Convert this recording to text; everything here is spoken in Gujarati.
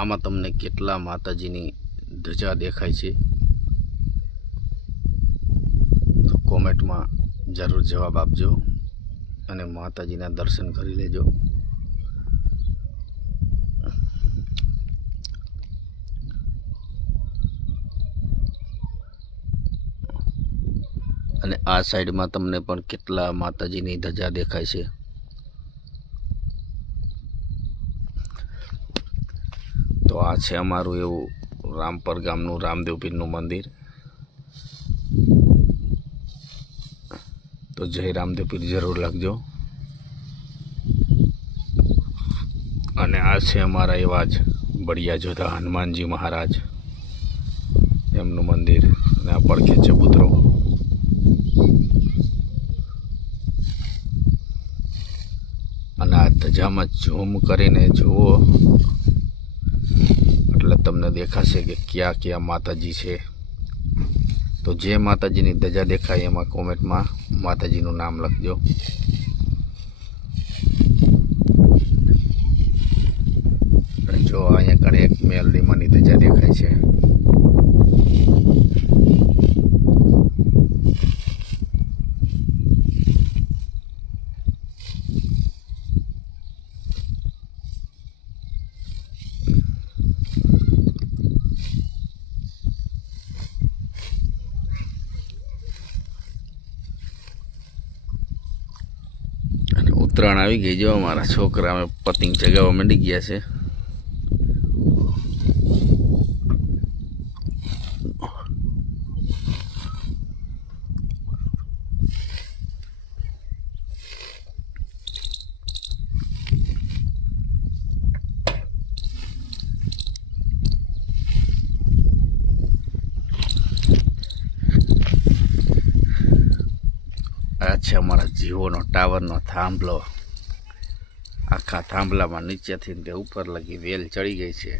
આમાં તમને કેટલા માતાજીની ધજા દેખાય છે તો કોમેન્ટમાં જરૂર જવાબ આપજો અને માતાજીના દર્શન કરી લેજો। અને આ સાઈડમાં તમને પણ કેટલા માતાજીની ધજા દેખાય છે। તો આ છે અમારું એવું રામપર ગામનું રામદેવ પીરનું મંદિર। તો જય રામદેવ પીર જરૂર લખજો। અને આ છે અમારા એવા જ બળિયા જોધા હનુમાનજી મહારાજ એમનું મંદિર અને આ પડખે ચબૂતરો। અને આ ધજામાં ઝૂમ કરીને જુઓ એટલે તમને દેખાશે કે ક્યાં ક્યાં માતાજી છે। તો જે માતાજીની ધજા દેખાય એમાં કોમેન્ટમાં માતાજીનું નામ લખજો। અને જો અહીંયા કણે એક મેલડીમાંની ધજા દેખાય છે। ઉત્તરાયણ આવી ગઈ, જો અમારા છોકરા અમે પતંગ ચગાવવા માંડી ગયા છે। આ છે અમારા જીઓનો ટાવરનો થાંભલો। આખા થાંભલામાં નીચેથી તે ઉપર લગી વેલ ચડી ગઈ છે।